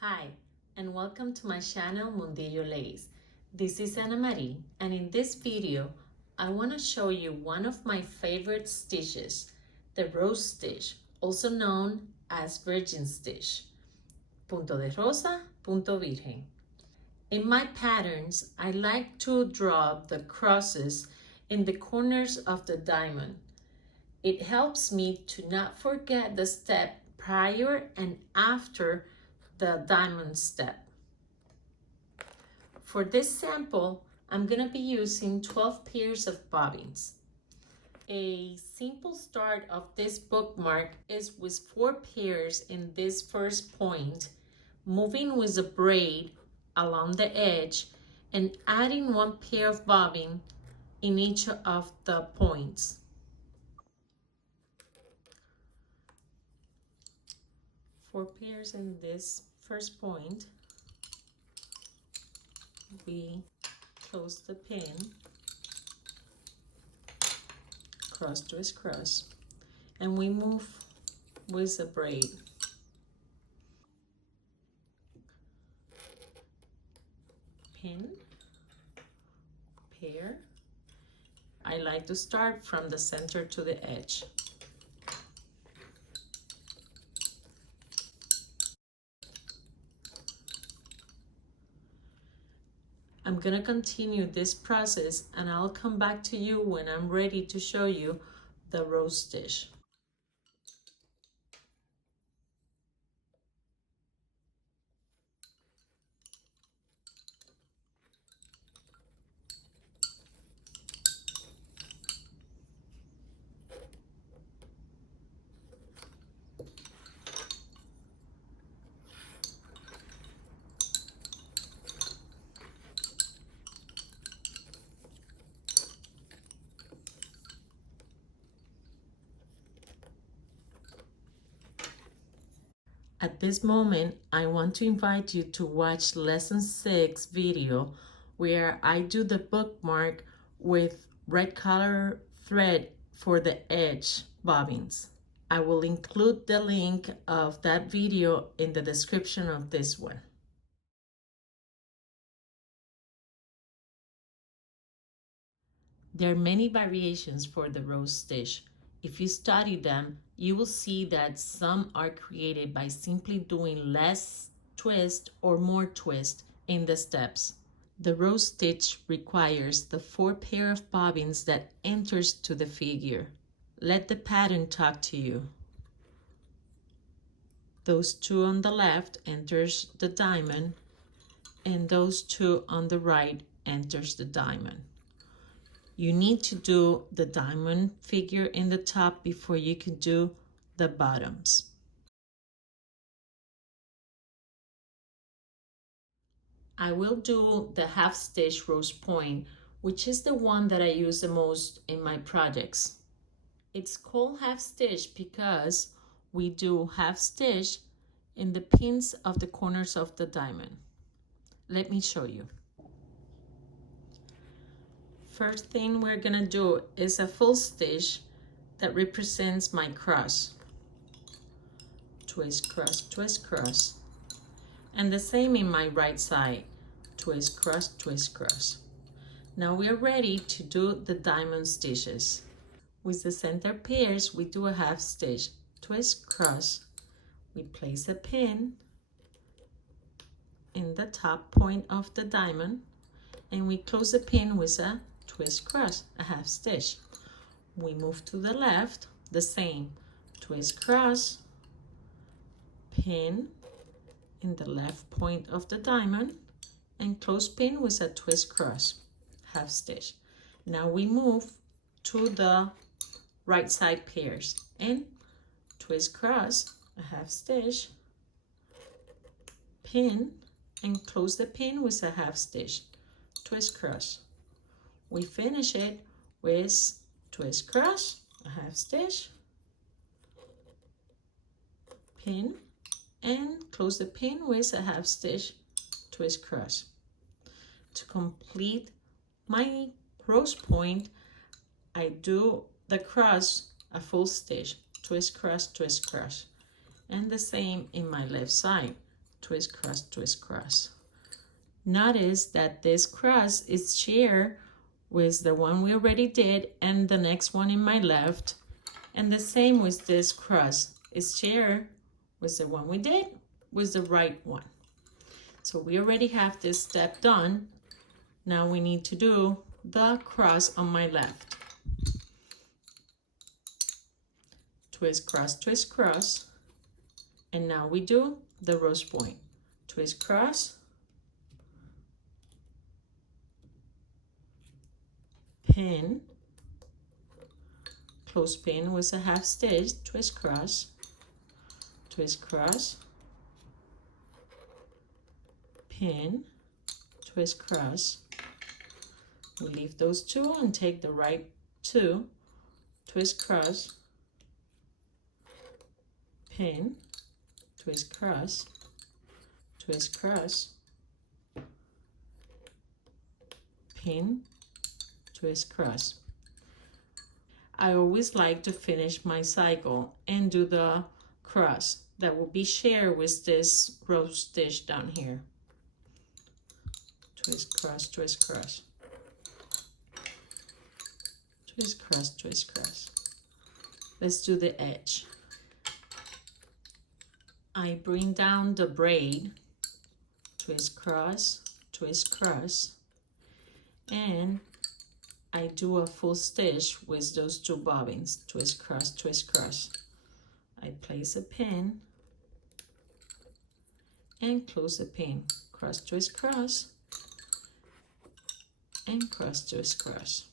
Hi, and welcome to my channel Mundillo Lace. This is Ana Marie, and in this video, I want to show you one of my favorite stitches, the rose stitch, also known as virgin stitch. Punto de rosa, punto virgen. In my patterns, I like to draw the crosses in the corners of the diamond. It helps me to not forget the step prior and after the diamond step. For this sample, I'm going to be using 12 pairs of bobbins. A simple start of this bookmark is with 4 pairs in this first point, moving with a braid along the edge and adding 1 pair of bobbin in each of the points. Four pairs in this first point. We close the pin, cross twist cross, and we move with a braid. Pin, pair. I like to start from the center to the edge. I'm gonna continue this process and I'll come back to you when I'm ready to show you the rose stitch. At this moment, I want to invite you to watch lesson 6 video where I do the bookmark with red color thread for the edge bobbins. I will include the link of that video in the description of this one. There are many variations for the rose stitch. If you study them, you will see that some are created by simply doing less twist or more twist in the steps. The rose stitch requires the 4 pair of bobbins that enters to the figure. Let the pattern talk to you. Those 2 on the left enters the diamond, and those 2 on the right enters the diamond. You need to do the diamond figure in the top before you can do the bottoms. I will do the half stitch rose point, which is the one that I use the most in my projects. It's called half stitch because we do half stitch in the pins of the corners of the diamond. Let me show you. First thing we're gonna do is a full stitch that represents my cross. Twist, cross. And the same in my right side. Twist, cross. Now we are ready to do the diamond stitches. With the center pairs, we do a half stitch. Twist, cross. We place a pin in the top point of the diamond, and we close the pin with a twist cross, a half stitch. We move to the left, the same, twist cross, pin in the left point of the diamond, and close pin with a twist cross, half stitch. Now we move to the right side pairs and twist cross, a half stitch, pin, and close the pin with a half stitch, twist cross. We finish it with twist cross, a half stitch, pin, and close the pin with a half stitch, twist cross. To complete my rose point, I do the cross, a full stitch, twist cross, and the same in my left side, twist, cross, twist, cross. Notice that this cross is shared with the one we already did and the next one in my left. And the same with this cross is shared with the one we did with the right one. So we already have this step done. Now we need to do the cross on my left. Twist, cross. And now we do the rose point. Twist, cross, pin, close pin with a half stitch, twist, cross, pin, twist, cross. We leave those two and take the right two, twist, cross, pin, twist, cross, pin, twist, cross. I always like to finish my cycle and do the cross that will be shared with this rose stitch down here. Twist, cross, twist, cross. Twist, cross, twist, cross. Let's do the edge. I bring down the braid, twist, cross, and I do a full stitch with those two bobbins, twist, cross. I place a pin and close the pin, cross, and cross, twist, cross.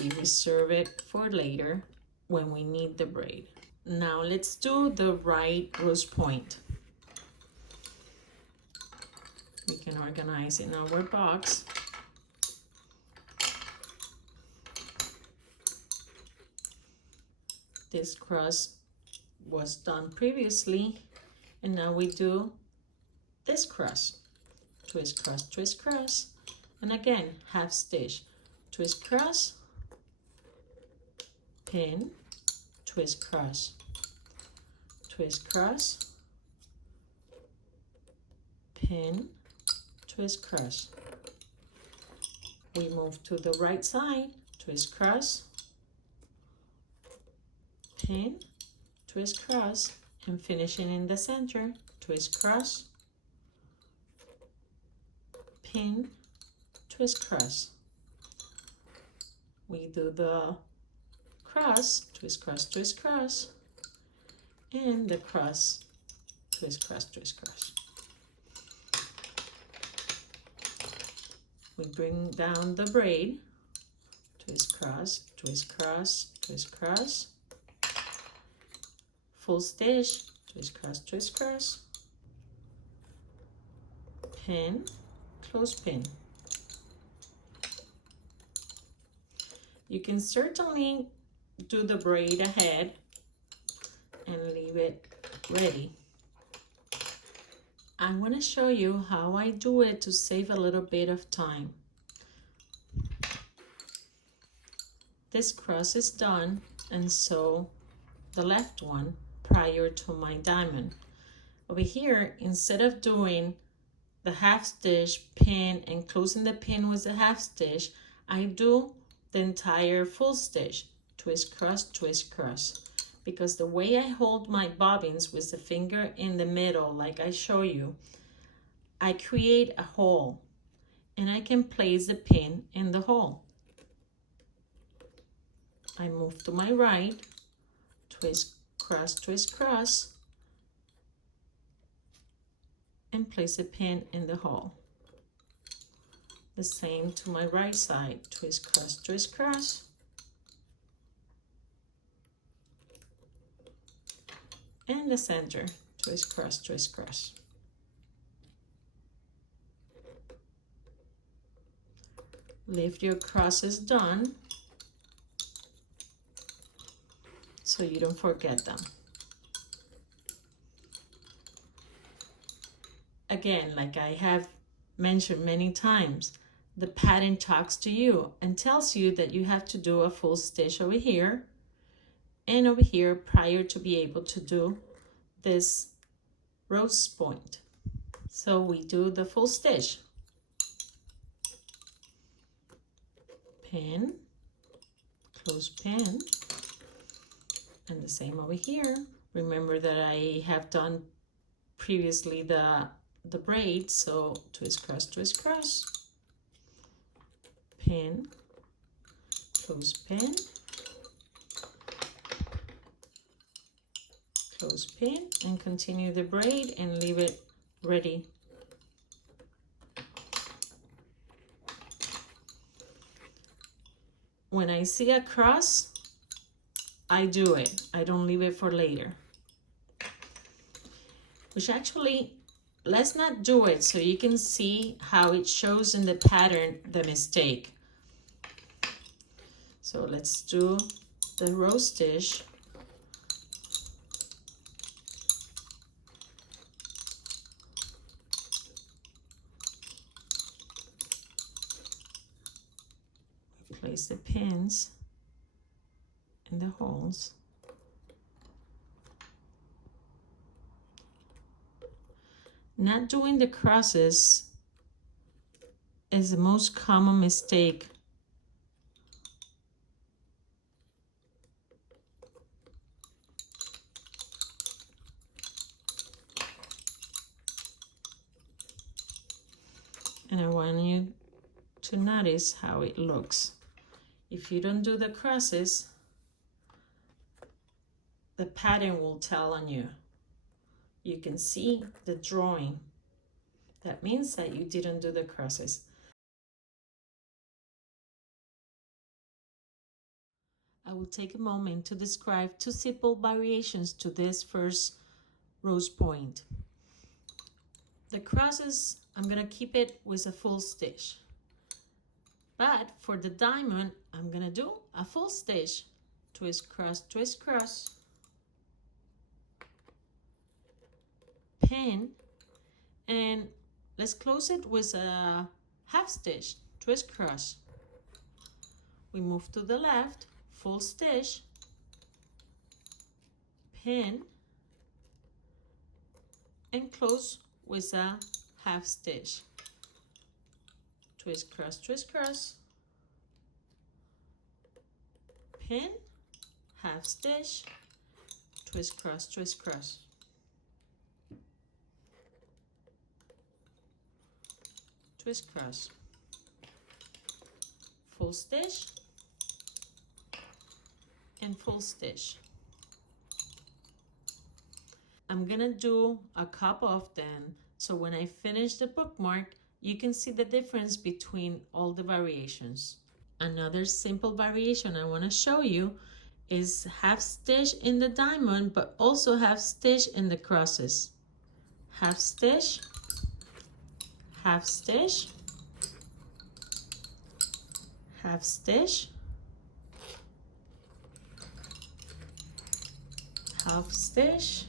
We reserve it for later when we need the braid. Now let's do the right rose point. We can organize in our box. This cross was done previously, and now we do this cross. Twist, cross, and again, half stitch. Twist, cross, pin, twist, cross, pin, twist, cross. We move to the right side, twist, cross, pin, twist, cross, and finishing in the center, twist, cross, pin, twist, cross. We do the cross, twist, cross, and the cross, twist, cross. We bring down the braid, twist, cross, full stitch, twist, cross, pin, close pin. You can certainly do the braid ahead and leave it ready. I want to show you how I do it to save a little bit of time. This cross is done, and so the left one prior to my diamond. Over here, instead of doing the half stitch, pin, and closing the pin with the half stitch, I do the entire full stitch, twist, cross, because the way I hold my bobbins with the finger in the middle, like I show you, I create a hole, and I can place the pin in the hole. I move to my right, twist, cross, and place a pin in the hole. The same to my right side, twist, cross, and the center, twist, cross. Leave your crosses done so you don't forget them. Again, like I have mentioned many times, the pattern talks to you and tells you that you have to do a full stitch over here and over here prior to be able to do this rose point. So we do the full stitch. Pin, close pin, and the same over here. Remember that I have done previously the braid, so twist, cross, pin, close pin, close pin, and continue the braid and leave it ready. When I see a cross, I do it. I don't leave it for later. Which actually, let's not do it so you can see how it shows in the pattern the mistake. So let's do the rose stitch. Place the pins in the holes. Not doing the crosses is the most common mistake. And I want you to notice how it looks. If you don't do the crosses, the pattern will tell on you. You can see the drawing. That means that you didn't do the crosses. I will take a moment to describe two simple variations to this first rose point. The crosses, I'm gonna keep it with a full stitch. But for the diamond, I'm gonna do a full stitch. Twist, cross, pin, and let's close it with a half stitch, twist, cross. We move to the left, full stitch, pin, and close with a half stitch. Twist, cross, pin, half stitch, twist, cross, twist, cross, full stitch, and full stitch. I'm gonna do a couple of them, so when I finish the bookmark, you can see the difference between all the variations. Another simple variation I want to show you is half stitch in the diamond, but also half stitch in the crosses. Half stitch, half stitch, half stitch, half stitch,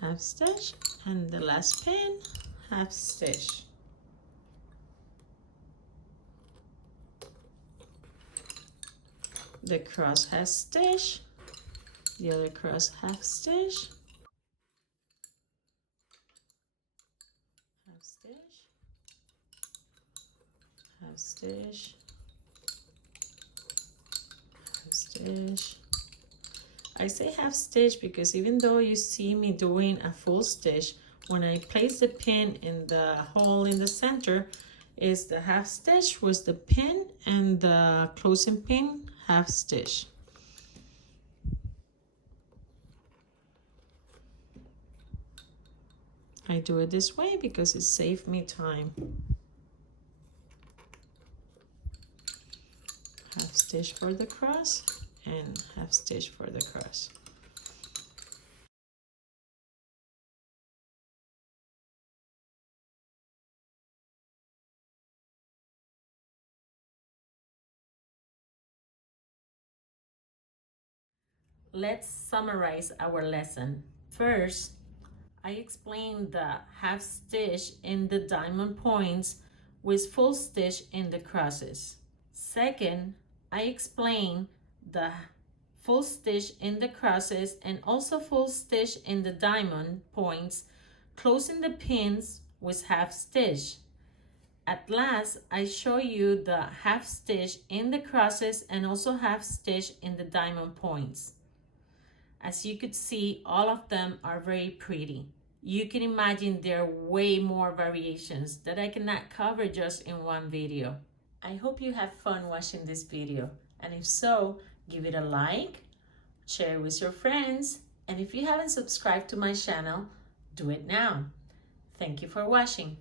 half stitch, and the last pin, half stitch. The cross has stitch, the other cross half stitch, half stitch, half stitch, half stitch. I say half stitch because even though you see me doing a full stitch, when I place the pin in the hole in the center, is the half stitch with the pin and the closing pin half stitch. I do it this way because it saved me time. Half stitch for the cross and half stitch for the cross. Let's summarize our lesson. First, I explained the half stitch in the diamond points with full stitch in the crosses. Second, I explain the full stitch in the crosses and also full stitch in the diamond points, closing the pins with half stitch. At last, I show you the half stitch in the crosses and also half stitch in the diamond points. As you could see, all of them are very pretty. You can imagine there are way more variations that I cannot cover just in one video. I hope you have fun watching this video, and if so, give it a like, share it with your friends, and if you haven't subscribed to my channel, do it now. Thank you for watching.